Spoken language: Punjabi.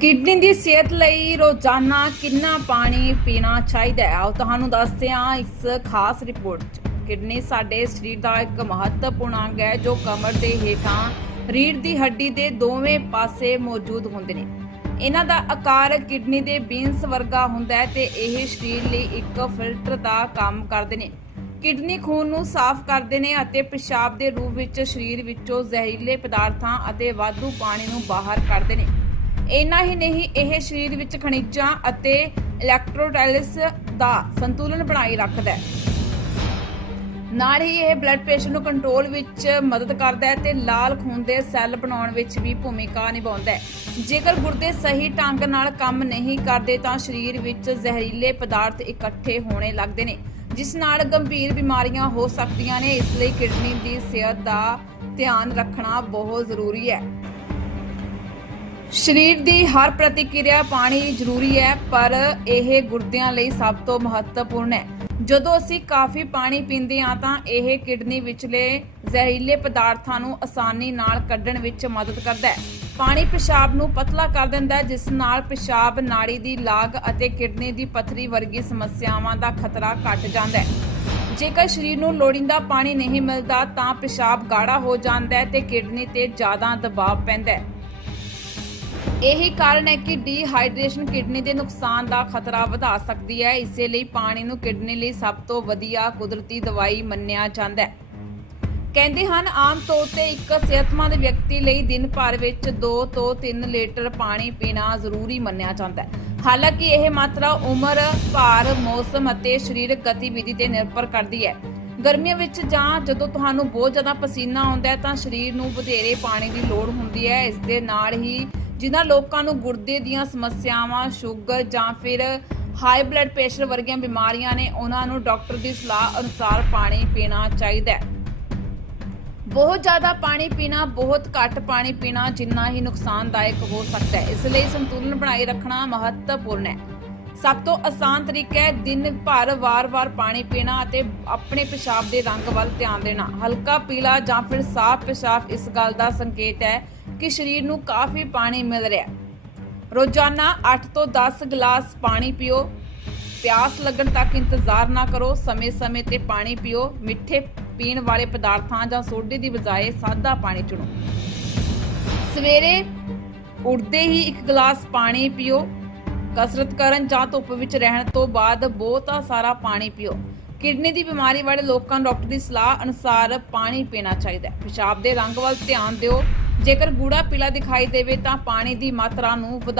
ਕਿਡਨੀ ਦੀ ਸਿਹਤ ਲਈ ਰੋਜ਼ਾਨਾ ਕਿੰਨਾ ਪਾਣੀ ਪੀਣਾ ਚਾਹੀਦਾ ਹੈ? ਆਓ ਤੁਹਾਨੂੰ ਦੱਸਦੇ ਹਾਂ ਇਸ ਖਾਸ ਰਿਪੋਰਟ 'ਚ। ਕਿਡਨੀ ਸਾਡੇ ਸਰੀਰ ਦਾ ਇੱਕ ਮਹੱਤਵਪੂਰਨ ਅੰਗ ਹੈ, ਜੋ ਕਮਰ ਦੇ ਹੇਠਾਂ ਰੀੜ ਦੀ ਹੱਡੀ ਦੇ ਦੋਵੇਂ ਪਾਸੇ ਮੌਜੂਦ ਹੁੰਦੇ ਨੇ। ਇਹਨਾਂ ਦਾ ਆਕਾਰ ਕਿਡਨੀ ਦੇ ਬੀਨਸ ਵਰਗਾ ਹੁੰਦਾ ਹੈ ਤੇ ਇਹ ਸਰੀਰ ਲਈ ਇੱਕ ਫਿਲਟਰ ਦਾ ਕੰਮ ਕਰਦੇ ਨੇ। ਕਿਡਨੀ ਖੂਨ ਨੂੰ ਸਾਫ਼ ਕਰਦੇ ਨੇ ਅਤੇ ਪਿਸ਼ਾਬ ਦੇ ਰੂਪ ਵਿੱਚ ਸਰੀਰ ਵਿੱਚੋਂ ਜ਼ਹਿਰੀਲੇ ਪਦਾਰਥਾਂ ਅਤੇ ਵਾਧੂ ਪਾਣੀ ਨੂੰ ਬਾਹਰ ਕੱਢਦੇ ਨੇ। ਇੰਨਾ ਹੀ ਨਹੀਂ, ਇਹ ਸਰੀਰ ਵਿੱਚ ਖਣਿਜਾਂ ਅਤੇ ਇਲੈਕਟ੍ਰੋਲਾਈਸਿਸ ਦਾ ਸੰਤੁਲਨ ਬਣਾਈ ਰੱਖਦਾ ਹੈ। ਨਾਲ ਹੀ ਇਹ ਬਲੱਡ ਪ੍ਰੈਸ਼ਰ ਨੂੰ ਕੰਟਰੋਲ ਵਿੱਚ ਮਦਦ ਕਰਦਾ ਹੈ ਤੇ ਲਾਲ ਖੂਨ ਦੇ ਸੈੱਲ ਬਣਾਉਣ ਵਿੱਚ ਵੀ ਭੂਮਿਕਾ ਨਿਭਾਉਂਦਾ ਹੈ। ਜੇਕਰ ਗੁਰਦੇ ਸਹੀ ਢੰਗ ਨਾਲ ਕੰਮ ਨਹੀਂ ਕਰਦੇ ਤਾਂ ਸਰੀਰ ਵਿੱਚ ਜ਼ਹਿਰੀਲੇ ਪਦਾਰਥ ਇਕੱਠੇ ਹੋਣੇ ਲੱਗਦੇ ਨੇ, ਜਿਸ ਨਾਲ ਗੰਭੀਰ ਬਿਮਾਰੀਆਂ ਹੋ ਸਕਦੀਆਂ ਨੇ। ਇਸ ਲਈ ਕਿਡਨੀ ਦੀ ਸਿਹਤ ਦਾ ਧਿਆਨ ਰੱਖਣਾ ਬਹੁਤ ਜ਼ਰੂਰੀ ਹੈ। ਸਰੀਰ ਦੀ ਹਰ ਪ੍ਰਤੀਕਿਰਿਆ ਪਾਣੀ ਜ਼ਰੂਰੀ ਹੈ, ਪਰ ਇਹ ਗੁਰਦਿਆਂ ਲਈ ਸਭ ਤੋਂ ਮਹੱਤਵਪੂਰਨ ਹੈ। ਜਦੋਂ ਅਸੀਂ ਕਾਫੀ ਪਾਣੀ ਪੀਂਦੇ ਹਾਂ, ਤਾਂ ਇਹ ਕਿਡਨੀ ਵਿਚਲੇ ਜ਼ਹਿਰੀਲੇ ਪਦਾਰਥਾਂ ਨੂੰ ਆਸਾਨੀ ਨਾਲ ਕੱਢਣ ਵਿੱਚ ਮਦਦ ਕਰਦਾ ਹੈ। ਪਾਣੀ ਪਿਸ਼ਾਬ ਨੂੰ ਪਤਲਾ ਕਰ ਦਿੰਦਾ ਹੈ, ਜਿਸ ਨਾਲ ਪਿਸ਼ਾਬ ਨਾੜੀ ਦੀ ਲਾਗ ਅਤੇ ਕਿਡਨੀ ਦੀ ਪੱਥਰੀ ਵਰਗੀ ਸਮੱਸਿਆਵਾਂ ਦਾ ਖਤਰਾ ਘਟ ਜਾਂਦਾ ਹੈ। ਜੇਕਰ ਸਰੀਰ ਨੂੰ ਲੋੜੀਂਦਾ ਪਾਣੀ ਨਹੀਂ ਮਿਲਦਾ, ਤਾਂ ਪਿਸ਼ਾਬ ਗਾੜਾ ਹੋ ਜਾਂਦਾ ਹੈ ਤੇ ਕਿਡਨੀ ਤੇ ਜ਼ਿਆਦਾ ਦਬਾਅ ਪੈਂਦਾ ਹੈ। ਇਹੀ ਕਾਰਨ ਹੈ ਕਿ ਡੀਹਾਈਡਰੇਸ਼ਨ ਕਿਡਨੀ ਦੇ ਨੁਕਸਾਨ ਦਾ ਖਤਰਾ ਵਧਾ ਸਕਦੀ ਹੈ। ਇਸੇ ਲਈ ਪਾਣੀ ਨੂੰ ਕਿਡਨੀ ਲਈ ਸਭ ਤੋਂ ਵਧੀਆ ਕੁਦਰਤੀ ਦਵਾਈ ਮੰਨਿਆ ਜਾਂਦਾ ਹੈ। ਕਹਿੰਦੇ ਹਨ, ਆਮ ਤੌਰ ਤੇ ਇੱਕ ਸਿਹਤਮੰਦ ਵਿਅਕਤੀ ਲਈ ਦਿਨ ਭਰ ਵਿੱਚ 2 ਤੋਂ 3 ਲੀਟਰ ਪਾਣੀ ਪੀਣਾ ਜ਼ਰੂਰੀ ਮੰਨਿਆ ਜਾਂਦਾ ਹੈ। ਹਾਲਾਂਕਿ ਇਹ ਮਾਤਰਾ ਉਮਰ, ਭਾਰ, ਮੌਸਮ ਅਤੇ ਸਰੀਰਕ ਗਤੀਵਿਧੀ ਤੇ ਨਿਰਭਰ ਕਰਦੀ ਹੈ। ਗਰਮੀਆਂ ਵਿੱਚ ਜਾਂ ਜਦੋਂ ਤੁਹਾਨੂੰ ਬਹੁਤ ਜ਼ਿਆਦਾ ਪਸੀਨਾ ਆਉਂਦਾ ਹੈ ਤਾਂ ਸਰੀਰ ਨੂੰ ਵਧੇਰੇ ਪਾਣੀ ਦੀ ਲੋੜ ਹੁੰਦੀ ਹੈ। ਇਸ ਦੇ ਨਾਲ ਹੀ ਜਿਨ੍ਹਾਂ ਲੋਕਾਂ ਨੂੰ ਗੁਰਦੇ ਦੀਆਂ ਸਮੱਸਿਆਵਾਂ, ਸ਼ੂਗਰ ਜਾਂ ਫਿਰ ਹਾਈ ਬਲੱਡ ਪ੍ਰੈਸ਼ਰ ਵਰਗੀਆਂ ਬਿਮਾਰੀਆਂ ਨੇ ਉਹਨਾਂ ਨੂੰ ਡਾਕਟਰ ਦੀ ਸਲਾਹ ਅਨੁਸਾਰ ਪਾਣੀ ਪੀਣਾ ਚਾਹੀਦਾ ਹੈ। ਬਹੁਤ ਜ਼ਿਆਦਾ ਪਾਣੀ ਪੀਣਾ, ਬਹੁਤ ਘੱਟ ਪਾਣੀ ਪੀਣਾ ਜਿੰਨਾ ਹੀ ਨੁਕਸਾਨਦਾਇਕ ਹੋ ਸਕਦਾ ਹੈ। ਇਸ ਲਈ ਸੰਤੁਲਨ ਬਣਾਈ ਰੱਖਣਾ ਮਹੱਤਵਪੂਰਨ ਹੈ। ਸਭ ਤੋਂ ਆਸਾਨ ਤਰੀਕਾ ਹੈ ਦਿਨ ਭਰ ਵਾਰ-ਵਾਰ ਪਾਣੀ ਪੀਣਾ ਅਤੇ ਆਪਣੇ ਪਿਸ਼ਾਬ ਦੇ ਰੰਗ ਵੱਲ ਧਿਆਨ ਦੇਣਾ। ਹਲਕਾ ਪੀਲਾ ਜਾਂ ਫਿਰ ਸਾਫ਼ ਪਿਸ਼ਾਬ ਇਸ ਗੱਲ ਦਾ ਸੰਕੇਤ ਹੈ ਕਿ ਸਰੀਰ ਨੂੰ ਕਾਫੀ ਪਾਣੀ ਮਿਲ ਰਿਹਾ ਹੈ। ਰੋਜ਼ਾਨਾ 8 ਤੋਂ 10 ਗਲਾਸ ਪਾਣੀ ਪੀਓ। ਪਿਆਸ ਲੱਗਣ ਤੱਕ ਇੰਤਜ਼ਾਰ ਨਾ ਕਰੋ। ਸਮੇਂ-ਸਮੇਂ ਤੇ ਪਾਣੀ ਪੀਓ। ਮਿੱਠੇ ਪੀਣ ਵਾਲੇ ਪਦਾਰਥਾਂ ਜਾਂ ਸੋਡੇ ਦੀ ਬਜਾਏ ਸਾਦਾ ਪਾਣੀ ਚੁਣੋ। ਸਵੇਰੇ ਉੱਠਦੇ ਹੀ ਇੱਕ ਗਲਾਸ ਪਾਣੀ ਪੀਓ। ਕਸਰਤ ਕਰਨ ਜਾਂ ਧੁੱਪ ਵਿੱਚ ਰਹਿਣ ਤੋਂ ਬਾਅਦ ਬਹੁਤਾ ਸਾਰਾ ਪਾਣੀ ਪੀਓ। ਕਿਡਨੀ ਦੀ ਬਿਮਾਰੀ ਵਾਲੇ ਲੋਕਾਂ ਨੂੰ ਡਾਕਟਰ ਦੀ ਸਲਾਹ ਅਨੁਸਾਰ ਪਾਣੀ ਪੀਣਾ ਚਾਹੀਦਾ ਹੈ। ਪਿਸ਼ਾਬ ਦੇ ਰੰਗ ਵੱਲ ਧਿਆਨ ਦਿਓ। ਜੇਕਰ ਗੂੜਾ ਪੀਲਾ ਦਿਖਾਈ ਦੇਵੇ ਤਾਂ ਪਾਣੀ ਦੀ ਮਾਤਰਾ ਨੂੰ ਵਧਾ